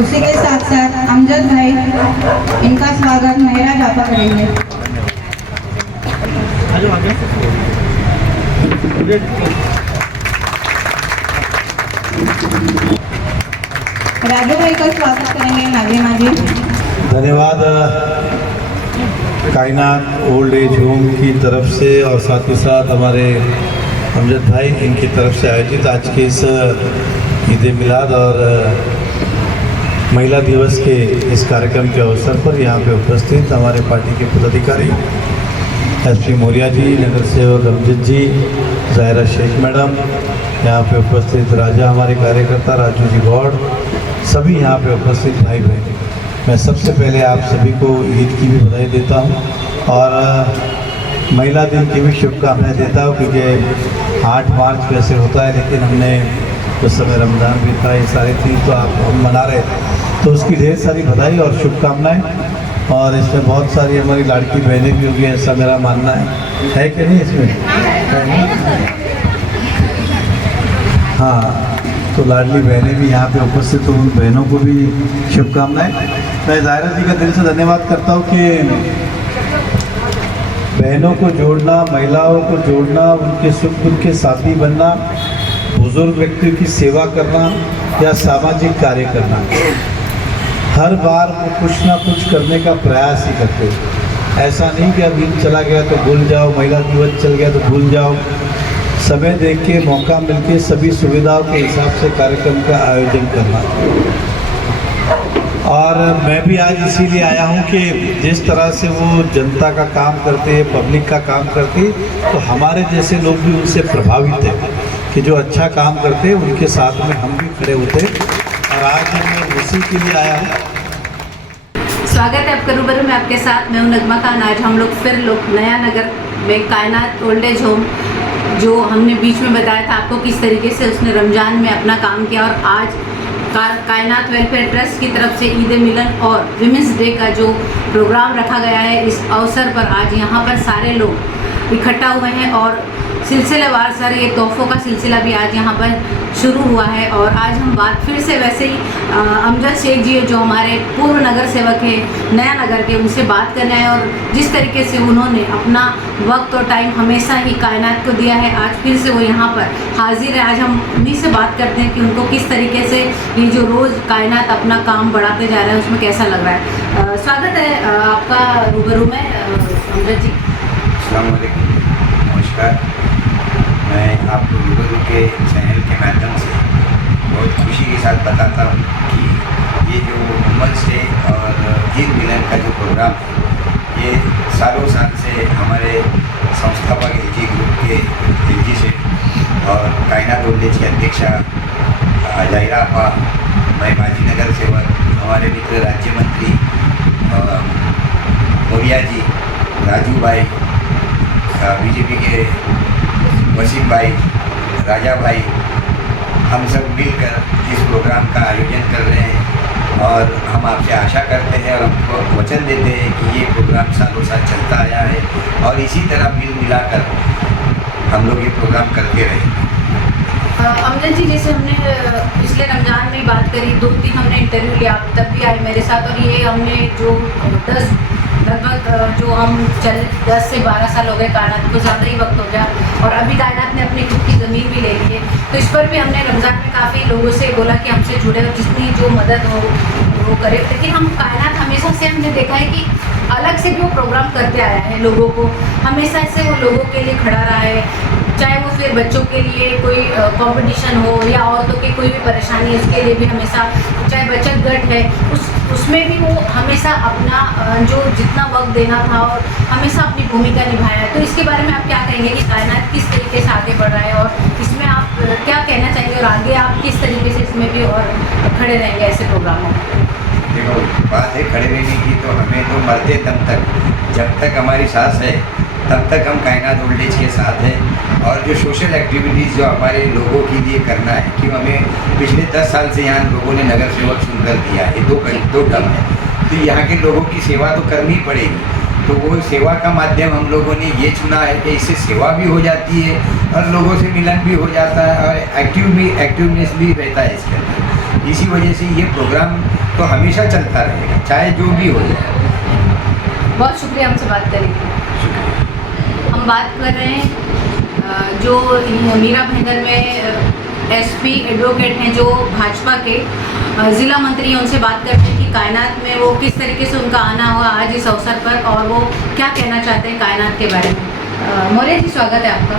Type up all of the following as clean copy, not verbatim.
उसी के साथ साथ अमजद भाई, इनका स्वागत मेहरा जापा करेंगे। राजू भाई का स्वागत करेंगे नाज़िमा जी। धन्यवाद कायनात ओल्ड एज होम की तरफ से और साथ ही साथ हमारे अमजद भाई इनकी तरफ से आयोजित आज के इस ईद मिलाद और महिला दिवस के इस कार्यक्रम के अवसर पर यहाँ पे उपस्थित हमारे पार्टी के पदाधिकारी एसपी मौर्या जी, नगर सेवक अमजद जी, ज़ाहिरा शेख मैडम, यहाँ पे उपस्थित राजा हमारे कार्यकर्ता राजू जी गौड़, सभी यहाँ पे उपस्थित भाई बहन, मैं सबसे पहले आप सभी को ईद की भी बधाई देता हूँ और महिला दिन की भी शुभकामनाएं देता हूँ, क्योंकि 8 मार्च वैसे होता है लेकिन हमने उस समय रमज़ान भी था, ये सारी चीज़ तो आप हम मना रहे थे, तो उसकी ढेर सारी बधाई और शुभकामनाएं। और इसमें बहुत सारी हमारी लाड़की बहनें भी होंगी, ऐसा मेरा मानना है कि नहीं इसमें? हाँ, तो लाडली बहनें भी यहाँ पे उपस्थित हो, उन बहनों को भी शुभकामनाएं। मैं ज़ाहिरा जी का दिल से धन्यवाद करता हूँ कि बहनों को जोड़ना, महिलाओं को जोड़ना, उनके सुख दुख के साथी बनना, बुजुर्ग व्यक्तियों की सेवा करना या सामाजिक कार्य करना, हर बार वो कुछ ना कुछ करने का प्रयास ही करते हैं। ऐसा नहीं कि अब ईद चला गया तो भूल जाओ, महिला दिवस चल गया तो भूल जाओ। समय देख के, मौका मिलके सभी सुविधाओं के हिसाब से कार्यक्रम का आयोजन करना। और मैं भी आज इसीलिए आया हूँ कि जिस तरह से वो जनता का काम करते हैं, पब्लिक का काम करते हैं, तो हमारे जैसे लोग भी उनसे प्रभावित हैं कि जो अच्छा काम करते हैं उनके साथ में हम भी खड़े होते हैं, और आज मैं उसी के लिए आया हूँ। स्वागत है आपका रूबरू में आपके साथ, मैं हूं नगमा खान। आज हम लोग फिर नया नगर में कायनात ओल्ड एज होम, जो हमने बीच में बताया था आपको किस तरीके से उसने रमज़ान में अपना काम किया, और आज कायनात वेलफेयर ट्रस्ट की तरफ से ईद मिलन और विमेंस डे का जो प्रोग्राम रखा गया है, इस अवसर पर आज यहाँ पर सारे लोग इकट्ठा हुए हैं और सिलसिलेवार सर ये तोहफ़ों का सिलसिला भी आज यहाँ पर शुरू हुआ है। और आज हम बात फिर से वैसे ही अमजद शेख जी जो हमारे पूर्व नगर सेवक है नया नगर के, उनसे बात करना है, और जिस तरीके से उन्होंने अपना वक्त और टाइम हमेशा ही कायनात को दिया है, आज फिर से वो यहाँ पर हाजिर है। आज हम उन्हीं से बात करते हैं कि उनको किस तरीके से ये जो रोज़ कायनात अपना काम बढ़ाते जा रहा है उसमें कैसा लग रहा है। स्वागत है आपका रूबरू में अमजद जी। अस्सलाम वालेकुम, नमस्कार। मैं आपको रूबरू के चैनल के माध्यम से बहुत खुशी के साथ बताता हूँ कि ये जो वुमेंस डे और ईद मिलन का जो प्रोग्राम है, ये सालों साल से हमारे संस्थापक एलजी ग्रुप के एलजी से और कायनात ओल्ड एज के अध्यक्षा ज़ाहिरा आपा, मैं माजी नगर सेवक, हमारे मित्र राज्य मंत्री मौर्या जी, राजू भाई, बीजेपी के वसीम भाई, राजा भाई, हम सब मिलकर इस प्रोग्राम का आयोजन कर रहे हैं, और हम आपसे आशा करते हैं और हमको वचन देते हैं कि ये प्रोग्राम सालों साल चलता आया है और इसी तरह मिल मिलाकर हम लोग ये प्रोग्राम करते रहेंगे। अमजद जी, जैसे हमने पिछले रमज़ान में बात करी, 2-3 हमने इंटरव्यू लिया, तब भी आए मेरे साथ, और ये हमने जो लगभग जो हम 10 से 12 साल हो गए कायनात को, ज़्यादा ही वक्त हो गया, और अभी कायनात ने अपनी खुद की ज़मीन भी ले ली है, तो इस पर भी हमने रमज़ान में काफ़ी लोगों से बोला कि हमसे जुड़े और जितनी जो मदद हो वो करे। लेकिन हम कायनात हमेशा से हमने देखा है कि अलग से भी वो प्रोग्राम करते आया है, लोगों को हमेशा से वो लोगों के लिए खड़ा रहा है, चाहे वो फिर बच्चों के लिए कोई कंपटीशन हो या औरतों की कोई भी परेशानी है उसके लिए भी हमेशा, चाहे बचत गट है उसमें भी वो हमेशा अपना जो जितना वक्त देना था और हमेशा अपनी भूमिका निभाया है। तो इसके बारे में आप क्या कहेंगे कि कायनात किस तरीके से आगे बढ़ रहा है, और इसमें आप क्या कहना चाहेंगे, और आगे आप किस तरीके से इसमें भी और खड़े रहेंगे ऐसे प्रोग्रामों में? देखो, बात है खड़े रहने की, तो हमें तो मरते दम तक, जब तक हमारी सांस है तब तक हम कायनात ओल्ड एज के साथ हैं। और जो सोशल एक्टिविटीज़ जो हमारे लोगों के लिए करना है, कि हमें पिछले 10 साल से यहाँ लोगों ने नगर सेवक चुनकर दिया है, 2 टर्म है, तो यहाँ के लोगों की सेवा तो करनी पड़ेगी। तो वो सेवा का माध्यम हम लोगों ने ये चुना है कि इससे सेवा भी हो जाती है और लोगों से मिलन भी हो जाता है और एक्टिवनेस भी रहता है इसके अंदर। इसी वजह से ये प्रोग्राम तो हमेशा चलता रहेगा, चाहे जो भी हो जाए। बहुत शुक्रिया हमसे बात करने के लिए। शुक्रिया। हम बात कर रहे हैं जो मीरा भाईंदर में एसपी एडवोकेट हैं जो भाजपा के ज़िला मंत्री हैं, उनसे बात करते हैं कि कायनात में वो किस तरीके से उनका आना हुआ आज इस अवसर पर और वो क्या कहना चाहते हैं कायनात के बारे में। मौर्य जी, स्वागत है आपका।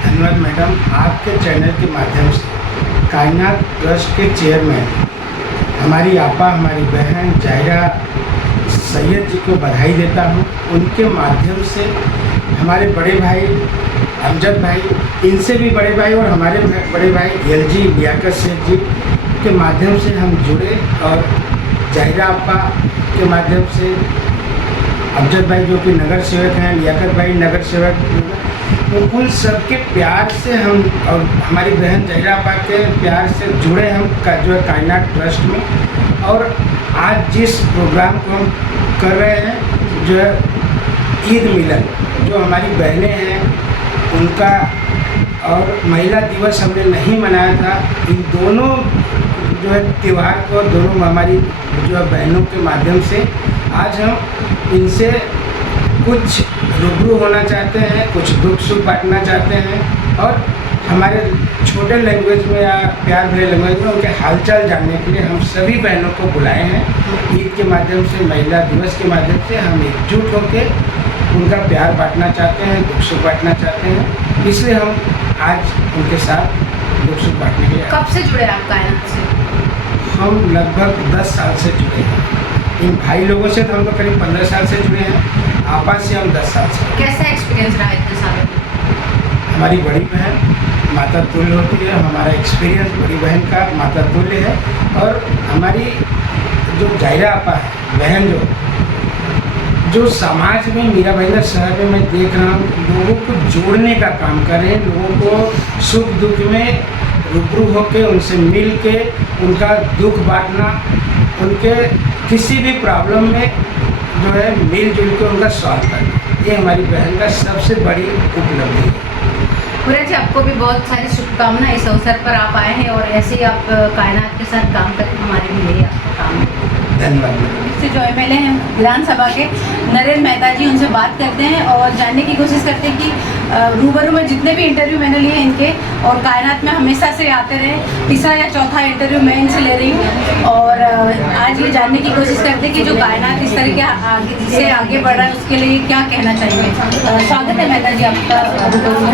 धन्यवाद मैडम। आपके चैनल के माध्यम से कायनात ट्रस्ट के चेयरमैन हमारी आपा, हमारी बहन जाहिरा सैयद जी को बधाई देता हूँ। उनके माध्यम से हमारे बड़े भाई अमजद भाई, इनसे भी बड़े भाई और हमारे बड़े भाई एलजी लियाकत शेख जी के माध्यम से हम जुड़े और जाहिरा आपा के माध्यम से अमजद भाई जो कि नगर सेवक हैं, लियाकत भाई नगर सेवक, तो उन सबके प्यार से हम और हमारी बहन जाहिरा आपा के प्यार से जुड़े हम जो है कायनात ट्रस्ट में। और आज जिस प्रोग्राम को हम कर रहे हैं जो है ईद मिलन, जो हमारी बहनें हैं उनका, और महिला दिवस हमने नहीं मनाया था, इन दोनों जो है त्यौहार को दोनों हमारी जो है बहनों के माध्यम से आज हम इनसे कुछ रूबरू होना चाहते हैं, कुछ दुख सुख बांटना चाहते हैं और हमारे छोटे लैंग्वेज में या प्यार भरे लैंग्वेज में उनके हालचाल जानने के लिए हम सभी बहनों को बुलाए हैं। ईद के माध्यम से, महिला दिवस के माध्यम से हम एकजुट होकर उनका प्यार बांटना चाहते हैं, दुख सुख बांटना चाहते हैं, इसलिए हम आज उनके साथ दुख सुख बांटने के लिए। कब से जुड़े आप कायनात से? हम लगभग 10 साल से जुड़े हैं। इन भाई लोगों से तो हम तो करीब 15 साल से जुड़े हैं, आपा से हम 10 साल से। कैसा एक्सपीरियंस रहा इतने सालों में? हमारी बड़ी बहन माता तुल्य होती है, हमारा एक्सपीरियंस बड़ी बहन का माता तुल्य है। और हमारी जो जाहिरा आपा है बहन, जो समाज में मीरा भाईंदर शहर में मैं देख रहा हूँ लोगों को जोड़ने का काम कर रहे हैं, लोगों को सुख दुख में रूबरू होकर उनसे मिल के उनका दुख बांटना, उनके किसी भी प्रॉब्लम में जो है मिलजुल के उनका सॉल्व करना, ये हमारी बहन का सबसे बड़ी उपलब्धि है। पूरा जी, आपको भी बहुत सारी शुभकामनाएं। इस अवसर पर आप आए हैं और ऐसे ही आप कायनात के साथ काम करें, हमारे भी यही आपका काम है। धन्यवाद। से जो एमएलए हैं विधानसभा के नरेंद्र मेहता जी, उनसे बात करते हैं और जानने की कोशिश करते हैं कि रूबरू में जितने भी इंटरव्यू मैंने लिए इनके और कायनात में हमेशा से आते रहे, तीसरा या चौथा इंटरव्यू मैं इनसे ले रही हूँ और आज ये जानने की कोशिश करते हैं कि जो कायनात इस तरह से आगे बढ़ रहा है उसके लिए क्या कहना चाहिए। स्वागत है मेहता जी आपका रूबरू में।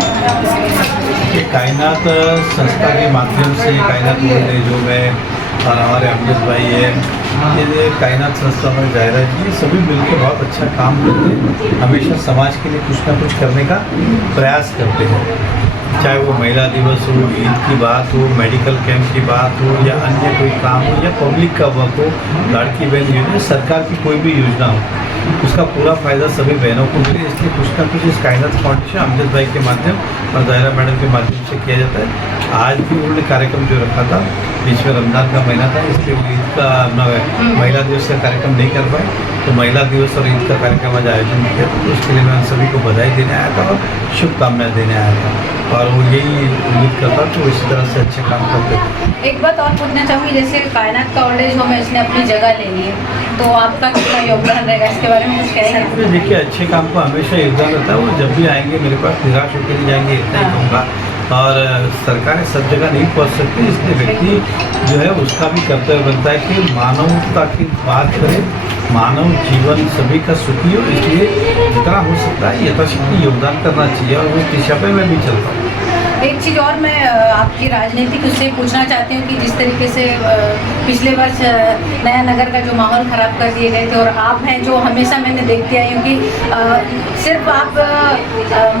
कायनात संस्था के माध्यम से कायनात बोलने जो मैं और हमारे अमजद भाई है, ये कायनात संस्था में जाहिरा जी सभी मिलकर बहुत अच्छा काम करते हैं, हमेशा समाज के लिए कुछ ना कुछ करने का प्रयास करते हैं। चाहे वो महिला दिवस हो, ईद की बात हो, मेडिकल कैंप की बात हो या अन्य कोई काम हो या पब्लिक का वर्क हो, लड़की बहन योजना, सरकार की कोई भी योजना हो, उसका पूरा फ़ायदा सभी बहनों को मिले, इसलिए कुछ ना कुछ इस कायनात फाउंडेशन अमजद भाई के माध्यम और जाहिरा मैडम के माध्यम से किया जाता है। आज भी उन्होंने कार्यक्रम जो रखा था, बीच में रमज़ान का महीना था, इसलिए वो ईद का महिला दिवस का कार्यक्रम नहीं कर पाए, तो महिला दिवस और ईद का कार्यक्रम आज आयोजन किया, तो उसके लिए मैं सभी को बधाई देने आया था और शुभकामनाएं देने आया था और वो यही उम्मीद करता तो इसी तरह से अच्छे काम करते थे। एक बात और पूछना चाहूँगी, जैसे कायनात का ओल्ड एज होम है, इसने अपनी जगह ले ली है, तो आपका कितना योगदान रहेगा इसके बारे में कुछ कहेंगे? देखिए, अच्छे काम को हमेशा योगदान रहता है, वो जब भी आएंगे मेरे पास निराश होकर नहीं जाएंगे, इतना ही कहूँगा। और सरकारें सब जगह नहीं पहुंच सकती, इसलिए व्यक्ति जो है उसका भी कर्तव्य बनता है कि मानवता की बात करें, मानव जीवन सभी का सुखी हो, इसलिए जितना हो सकता है यथाशक्ति योगदान करना चाहिए और उस दिशा पे मैं भी चलता हूँ। एक चीज़ और मैं आपकी राजनीतिक उससे पूछना चाहती हूँ कि जिस तरीके से पिछले वर्ष नया नगर का जो माहौल ख़राब कर दिए गए थे और आप हैं जो हमेशा मैंने देखती आई हूँ कि सिर्फ आप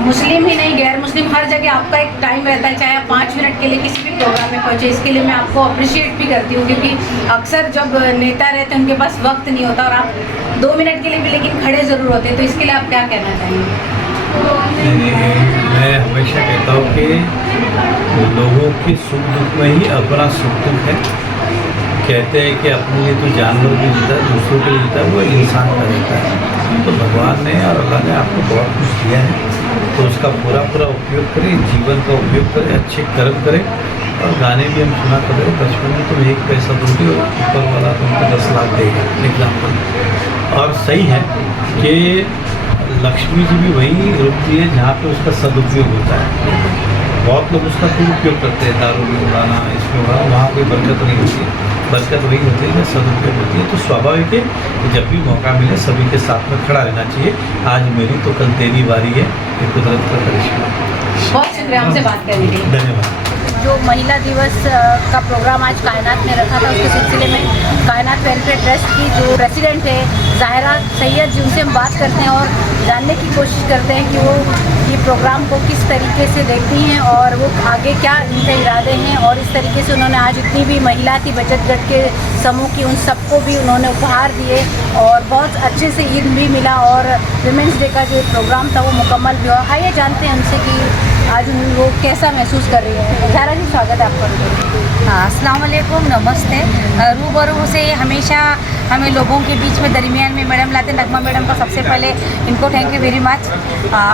मुस्लिम ही नहीं, गैर मुस्लिम हर जगह आपका एक टाइम रहता है, चाहे आप 5 मिनट के लिए किसी भी प्रोग्राम में पहुँचे, इसके लिए मैं आपको अप्रिशिएट भी करती हूँ क्योंकि अक्सर जब नेता रहते हैं उनके पास वक्त नहीं होता और आप 2 मिनट के लिए भी लेकिन खड़े ज़रूर होते हैं, तो इसके लिए आप क्या कहना चाहेंगे? मैं हमेशा कहता हूँ कि लोगों के सुख दुख में ही अपना सुख दुख है। कहते हैं कि अपने लिए तो जानवर भी जीता है, दूसरों के लिए जीता है, वो इंसान का रहता है। तो भगवान ने और अल्लाह ने आपको बहुत कुछ दिया है, तो उसका पूरा उपयोग करें, जीवन का उपयोग करें, अच्छे कर्म करें और गाने भी हम सुना करते थे बचपन में, तुम 1 पैसा दोगे और ऊपर वाला तुमको 10 लाख देगा, एग्जाम्पल। और सही है कि लक्ष्मी जी भी वहीं रुकती है जहाँ पे उसका सदुपयोग होता है। बहुत लोग उसका दुरुपयोग करते हैं, दारू में उड़ाना, इसमें उड़ाना, वहाँ कोई बरकत नहीं होती है। बरकत वही होती है जब सदुपयोग होती है। तो स्वाभाविक है कि जब भी मौका मिले सभी के साथ में खड़ा रहना चाहिए। आज मेरी तो कल तेरी बारी है, ये कुदरत का करिश्मा। बहुत शुक्रिया हमसे बात करने के लिए। धन्यवाद। जो महिला दिवस का प्रोग्राम आज कायनात में रखा था, उसके सिलसिले में कायनात वेलफेयर ट्रस्ट की जो प्रेसिडेंट है ज़ाहिरा सैयद जी, उनसे हम बात करते हैं और जानने की कोशिश करते हैं कि वो ये प्रोग्राम को किस तरीके से देखती हैं और वो आगे क्या इनके इरादे हैं। और इस तरीके से उन्होंने आज जितनी भी महिला थी बचत गट के समूह की, उन सबको भी उन्होंने उपहार दिए और बहुत अच्छे से ईद भी मिला और विमेंस डे का जो प्रोग्राम था वो मुकम्मल भी हुआ। आइए जानते हैं उनसे कि आज वो कैसा महसूस कर रही है। ज़ाहिरा जी, स्वागत है आपका। अस्सलाम वालेकुम, नमस्ते। रूबरू से हमेशा हमें लोगों के बीच में दरमियान में मैडम लाते, नगमा मैडम को सबसे पहले इनको थैंक यू वेरी मच।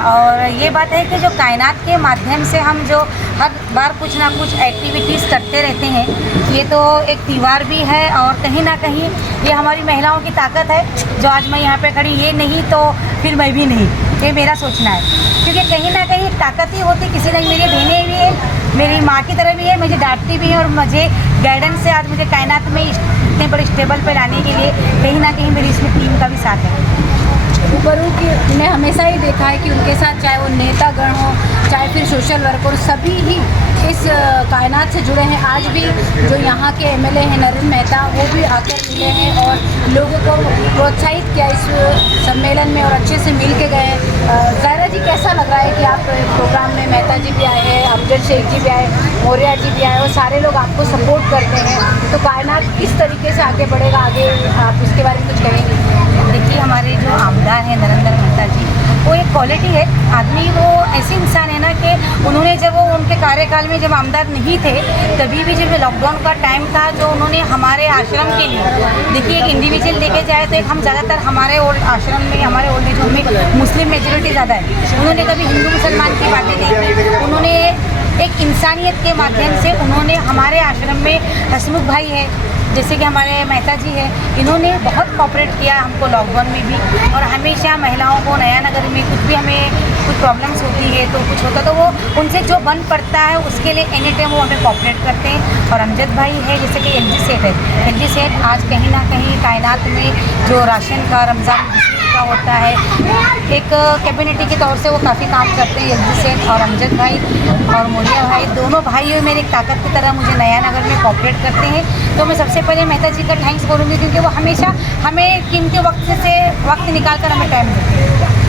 और ये बात है कि जो कायनात के माध्यम से हम जो हर बार कुछ ना कुछ एक्टिविटीज़ करते रहते हैं, ये तो एक त्यौहार भी है और कहीं ना कहीं ये हमारी महिलाओं की ताकत है। जो आज मैं यहाँ पे खड़ी, ये नहीं तो फिर मैं भी नहीं, ये मेरा सोचना है। क्योंकि कहीं ना कहीं ताकत ही होती, किसी न मेरी बहनें भी है, मेरी माँ की तरह भी है, मुझे डांटती भी है और मुझे गाइडेंस से आज मुझे कायनात में इतने बड़े स्टेबल पर लाने के लिए कहीं ना कहीं मेरी इसमें टीम का भी साथ है। रूबरू की ने हमेशा ही देखा है कि उनके साथ चाहे वो नेतागण हो, चाहे फिर सोशल वर्कर, सभी ही इस कायनात से जुड़े हैं। आज भी जो यहाँ के एमएलए हैं नरेंद्र मेहता, वो भी आकर मिले हैं और लोगों को प्रोत्साहित किया इस सम्मेलन में और अच्छे से मिल के गए। ज़ाहिरा जी, कैसा लग रहा है कि आप प्रोग्राम में मेहता जी भी आए हैं, अमजद शेख जी भी आए, मौर्या जी भी आए और सारे लोग आपको सपोर्ट करते हैं, तो कायनात किस तरीके से आगे बढ़ेगा, आगे आप इसके बारे में कुछ कहेंगे? देखिए, हमारे जो आमदार हैं नरेंद्र मेहता जी, वो एक क्वालिटी है आदमी, वो ऐसे इंसान है ना कि उन्होंने जब वो उनके कार्यकाल में जब आमदार नहीं थे तभी भी जब लॉकडाउन का टाइम था, जो उन्होंने हमारे आश्रम के लिए, देखिए एक इंडिविजुअल देखे जाए तो एक हम ज़्यादातर हमारे ओल्ड आश्रम में, हमारे ओल्ड एज होम में मुस्लिम मेजोरिटी ज़्यादा है। उन्होंने कभी हिंदू मुसलमान की बातें नहीं की, उन्होंने एक इंसानियत के माध्यम से उन्होंने हमारे आश्रम में हसमुख भाई है, जैसे कि हमारे मेहता जी हैं, इन्होंने बहुत कोऑपरेट किया हमको लॉकडाउन में भी। और हमेशा महिलाओं को नया नगर में कुछ भी हमें कुछ प्रॉब्लम्स होती है तो कुछ होता तो वो उनसे जो बन पड़ता है उसके लिए एनी टाइम वो हमें कोऑपरेट करते हैं। और अमजद भाई है, जैसे कि एलजी सेठ है, एलजी सेठ आज कहीं ना कहीं कायनात में जो राशन का रमज़ान का होता है, एक कैबिनेटी के तौर से वो काफ़ी काम करते हैं एलजी सेठ। और अमजद भाई और मौर्या भाई, दोनों भाई मेरे एक ताकत की तरह मुझे नया नगर में कोऑपरेट करते हैं। तो मैं सबसे पहले मेहता जी का थैंक्स बोलूँगी, क्योंकि वो हमेशा हमें कीमती वक्त निकाल कर हमें टाइम देते हैं।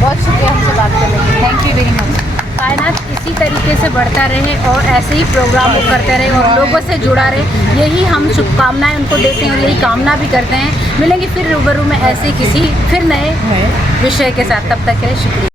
बहुत शुक्रिया हमसे बात करने के लिए। Thank you very much. कायनात इसी तरीके से बढ़ता रहे और ऐसे ही प्रोग्राम वो करते रहे और लोगों से जुड़ा रहे, यही हम शुभकामनाएं उनको देते हैं और यही कामना भी करते हैं। मिलेंगे फिर रूबरू में ऐसे किसी फिर नए विषय के साथ, तब तक के लिए शुक्रिया।